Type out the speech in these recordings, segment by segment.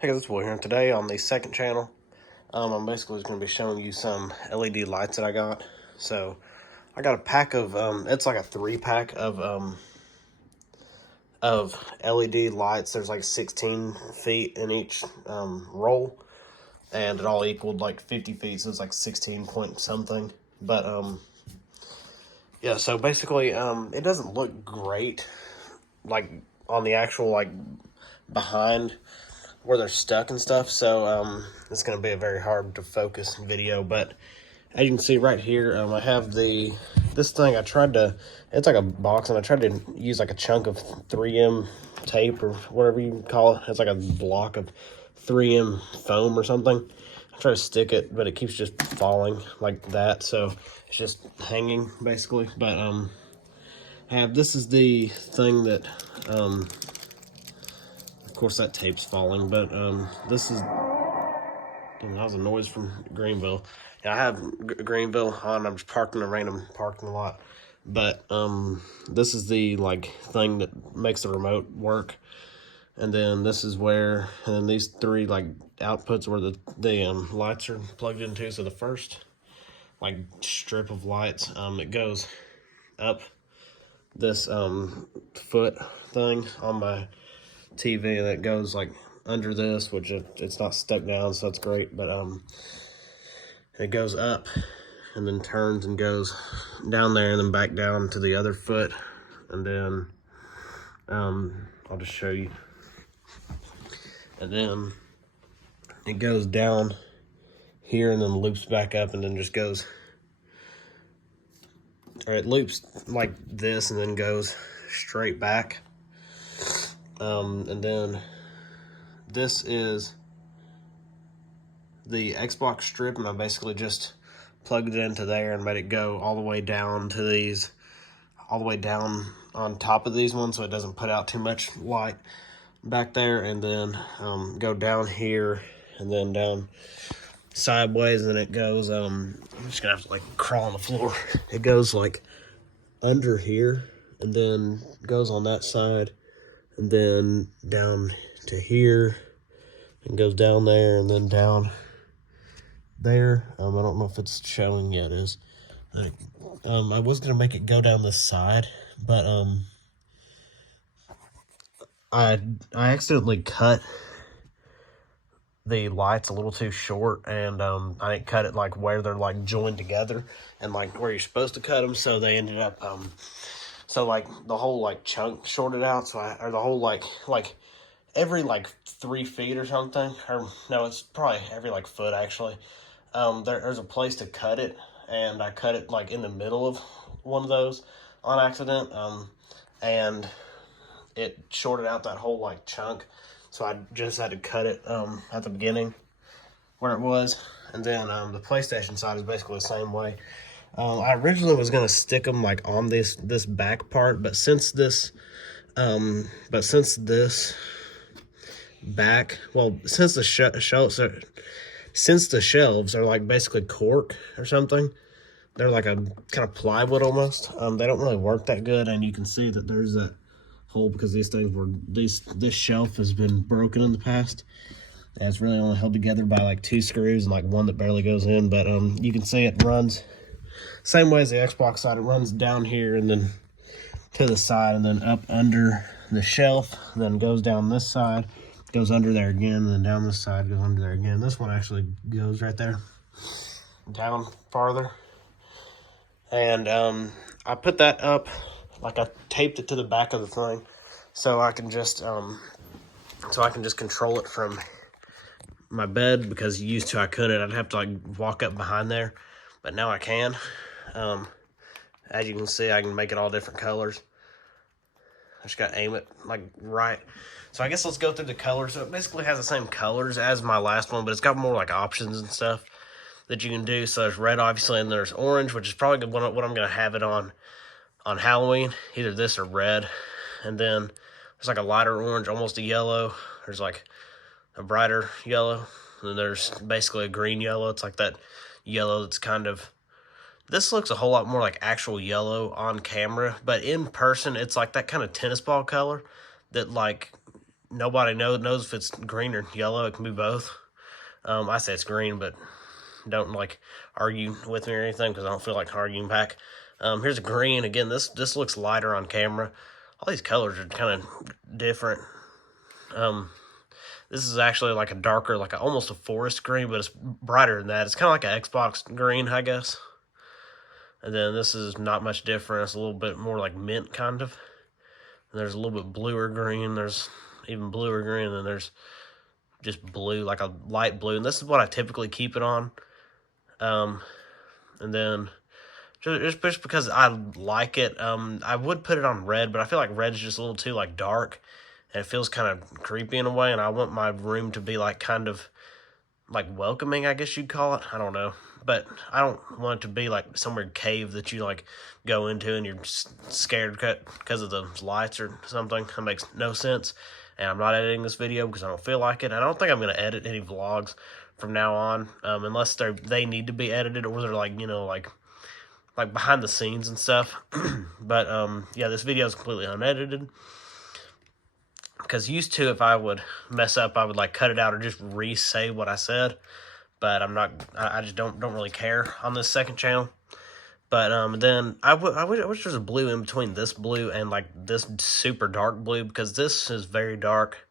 Hey guys, it's Will here, and today on the second channel, I'm basically just going to be showing you some LED lights that I got. So, I got a pack of, it's like a 3-pack of LED lights. There's like 16 feet in each roll, and it all equaled like 50 feet, so it's like 16 point something. But, yeah, so basically, it doesn't look great, like, on the actual, like, behind where they're stuck and stuff, so it's going to be a very hard to focus video. But as you can see right here, I have this thing. It's like a box, and I tried to use like a chunk of 3M tape or whatever you call it. It's like a block of 3M foam or something. I try to stick it, but it keeps just falling like that, so it's just hanging basically. But this is the thing that of course that tape's falling, but this is, that was a noise from Greenville. Yeah, I have Greenville on. I'm just parked in a random parking lot, but this is the like thing that makes the remote work. And then this is where, and then these three like outputs where the lights are plugged into. So the first like strip of lights, it goes up this foot thing on my TV that goes like under this, which it's not stuck down, so that's great. But it goes up and then turns and goes down there and then back down to the other foot, and then I'll just show you. And then it goes down here and then loops back up and then just goes, or it loops like this and then goes straight back. And then this is the Xbox strip, and I basically just plugged it into there and made it go all the way down to these, all the way down on top of these ones, so it doesn't put out too much light back there. And then go down here and then down sideways, and it goes, I'm just gonna have to like crawl on the floor. It goes like under here and then goes on that side and then down to here and goes down there and then down there. I don't know if it's showing yet. It is. I was gonna make it go down this side, but I accidentally cut the lights a little too short, and I didn't cut it like where they're like joined together and like where you're supposed to cut them. So they ended up so like the whole like chunk shorted out. So or the whole like every like 3 feet or something, or no, it's probably every like foot actually. There's a place to cut it, and I cut it like in the middle of one of those on accident, and it shorted out that whole like chunk. So I just had to cut it at the beginning where it was. And then the PlayStation side is basically the same way. I originally was gonna stick them like on this back part, but since this back, well, since the shelves are like basically cork or something, they're like a kind of plywood almost. They don't really work that good, and you can see that there's that hole because these things were, this shelf has been broken in the past, and it's really only held together by like 2 screws and like one that barely goes in. But you can see it runs same way as the Xbox side. It runs down here and then to the side and then up under the shelf, then goes down this side, goes under there again, and then down this side, goes under there again. This one actually goes right there down farther. And I put that up, like I taped it to the back of the thing, so I can just control it from my bed, because used to I couldn't. I'd have to like walk up behind there, but now I can. As you can see, I can make it all different colors. I just got to aim it like right. So I guess let's go through the colors. So it basically has the same colors as my last one, but it's got more like options and stuff that you can do. So there's red, obviously, and there's orange, which is probably what I'm going to have it on Halloween, either this or red. And then there's like a lighter orange, almost a yellow. There's like a brighter yellow. And then there's basically a green yellow. It's like that yellow that's kind of, this looks a whole lot more like actual yellow on camera, but in person it's like that kind of tennis ball color that like nobody knows if it's green or yellow. It can be both. I say it's green, but don't like argue with me or anything because I don't feel like arguing back. Here's a green. Again, this looks lighter on camera. All these colors are kind of different. This is actually like a darker, like almost a forest green, but it's brighter than that. It's kind of like an Xbox green, I guess. And then this is not much different. It's a little bit more like mint, kind of. And there's a little bit bluer green. There's even bluer green, and then there's just blue, like a light blue. And this is what I typically keep it on. And then just because I like it, I would put it on red, but I feel like red's just a little too like dark, and it feels kind of creepy in a way. And I want my room to be like kind of like welcoming, I guess you'd call it. I don't know, but I don't want it to be like somewhere cave that you like go into and you're scared because of the lights or something. That makes no sense. And I'm not editing this video because I don't feel like it. I don't think I'm going to edit any vlogs from now on, unless they need to be edited, or they're like, you know, like behind the scenes and stuff. But yeah, this video is completely unedited, because used to, if I would mess up, I would like cut it out or just re-say what I said. But I'm not. I just don't really care on this second channel. But then I wish there's a blue in between this blue and like this super dark blue, because this is very dark,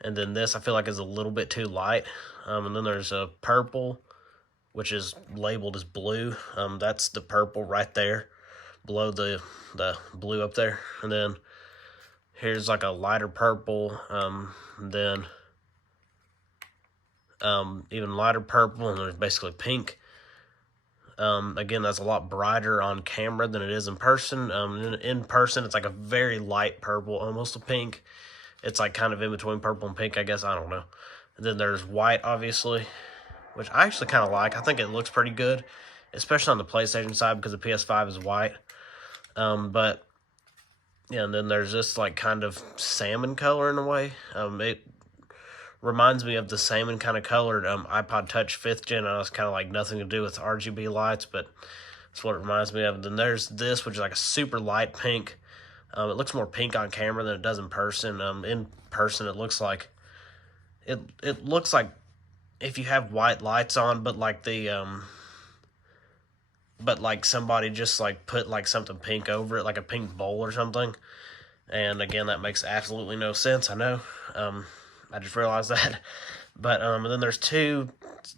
and then this I feel like is a little bit too light. And then there's a purple, which is labeled as blue. That's the purple right there, below the blue up there. And then here's like a lighter purple. And then even lighter purple, and there's basically pink. Again, that's a lot brighter on camera than it is in person. In person, it's like a very light purple, almost a pink. It's like kind of in between purple and pink, I guess. I don't know. And then there's white, obviously, which I actually kind of like. I think it looks pretty good, especially on the PlayStation side, because the PS5 is white. But yeah, and then there's this like kind of salmon color in a way. It reminds me of the salmon kind of colored iPod Touch 5th Gen. I was kind of like nothing to do with RGB lights, but that's what it reminds me of. And then there's this, which is like a super light pink. It looks more pink on camera than it does in person. In person, it looks like if you have white lights on, but like but like somebody just like put like something pink over it, like a pink bowl or something. And again, that makes absolutely no sense. I know. I just realized that. But and then there's two.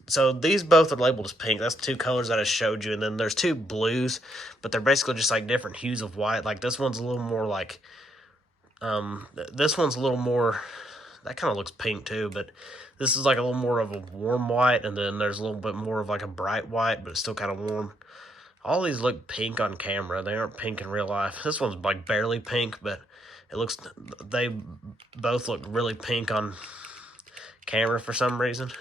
So these both are labeled as pink. That's two colors that I showed you. And then there's two blues, but they're basically just like different hues of white. Like this one's a little more like, this one's a little more, that kind of looks pink too, but this is like a little more of a warm white. And then there's a little bit more of like a bright white, but it's still kind of warm. All these look pink on camera. They aren't pink in real life. This one's like barely pink, but they both look really pink on camera for some reason.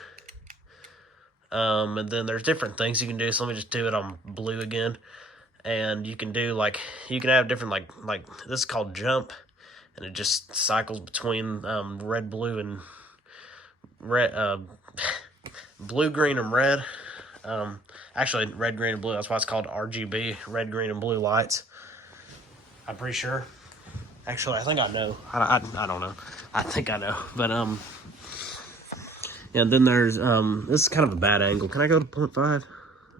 And then there's different things you can do. So let me just do it on blue again. And you can do like, you can have different like this is called jump, and it just cycles between red, blue, and red, blue, green, and red. Actually red, green, and blue. That's why it's called RGB, red, green, and blue lights. I'm pretty sure. Actually, I think I know. I don't know. I think I know. But yeah. Then there's this is kind of a bad angle. Can I go to 0.5?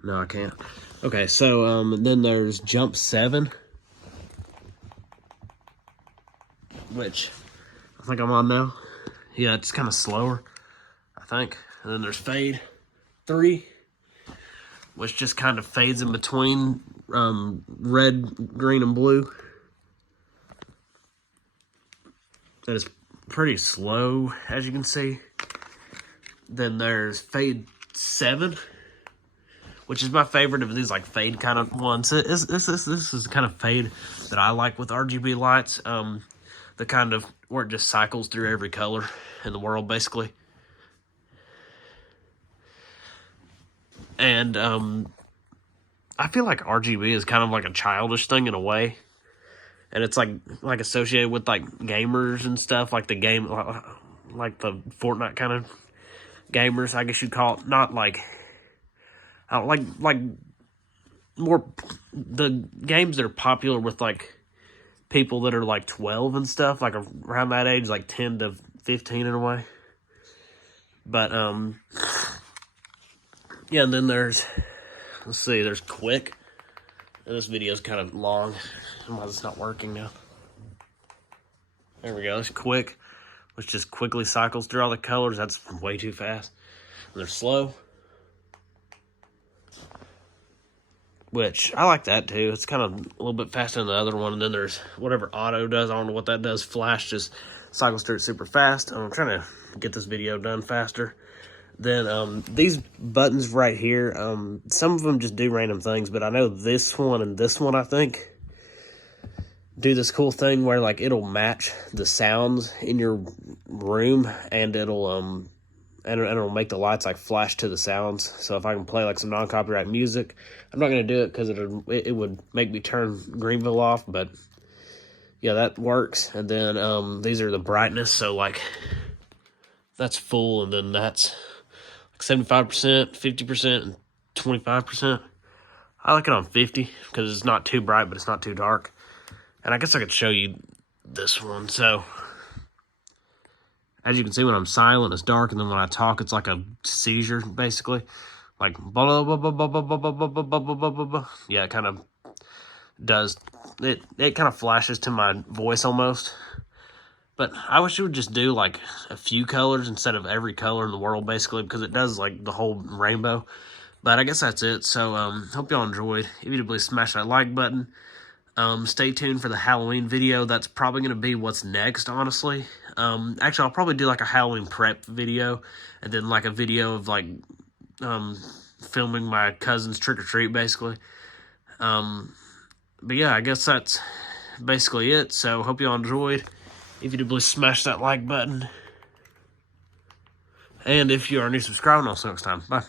No, I can't. Okay, so then there's jump 7, which I think I'm on now. Yeah, it's kind of slower, I think. And then there's fade 3, which just kind of fades in between red, green, and blue. And it's pretty slow, as you can see. Then there's fade 7, which is my favorite of these like fade kind of ones. This is the kind of fade that I like with RGB lights. The kind of where it just cycles through every color in the world, basically. And I feel like RGB is kind of like a childish thing in a way. And it's like associated with like gamers and stuff, like the game, like the Fortnite kind of gamers, I guess you'd call it. Not like, I don't like more the games that are popular with like people that are like 12 and stuff, like around that age, like 10 to 15 in a way. But, yeah, and then there's, let's see, there's quick. And this video is kind of long. Why it's not working now? There we go. It's quick, which just quickly cycles through all the colors. That's way too fast. And they're slow, which I like that too. It's kind of a little bit faster than the other one. And then there's whatever auto does. I don't know what that does. Flash just cycles through it super fast. I'm trying to get this video done faster. Then these buttons right here, some of them just do random things, but I know this one and this one, I think, do this cool thing where like it'll match the sounds in your room, and it'll make the lights like flash to the sounds. So if I can play like some non-copyright music, I'm not gonna do it because it would make me turn Greenville off, but yeah, that works. And then these are the brightness, so like that's full, and then that's like 75%, 50%, and 25%. I like it on 50 because it's not too bright, but it's not too dark. And I guess I could show you this one. So, as you can see, when I'm silent, it's dark, and then when I talk, it's like a seizure, basically. Like, blah, blah, blah, blah, blah, blah, blah, blah, blah, blah, blah, blah, blah. Yeah, it kind of does. It kind of flashes to my voice almost. But I wish it would just do, like, a few colors instead of every color in the world, basically, because it does, like, the whole rainbow. But I guess that's it. So, hope y'all enjoyed. If you did, please smash that like button. Stay tuned for the Halloween video. That's probably going to be what's next, honestly. Actually, I'll probably do like a Halloween prep video, and then like a video of like filming my cousin's trick-or-treat, basically. But yeah, I guess that's basically it. So, hope y'all enjoyed. If you did, please smash that like button. And if you are new, subscribe, and I'll see you next time. Bye.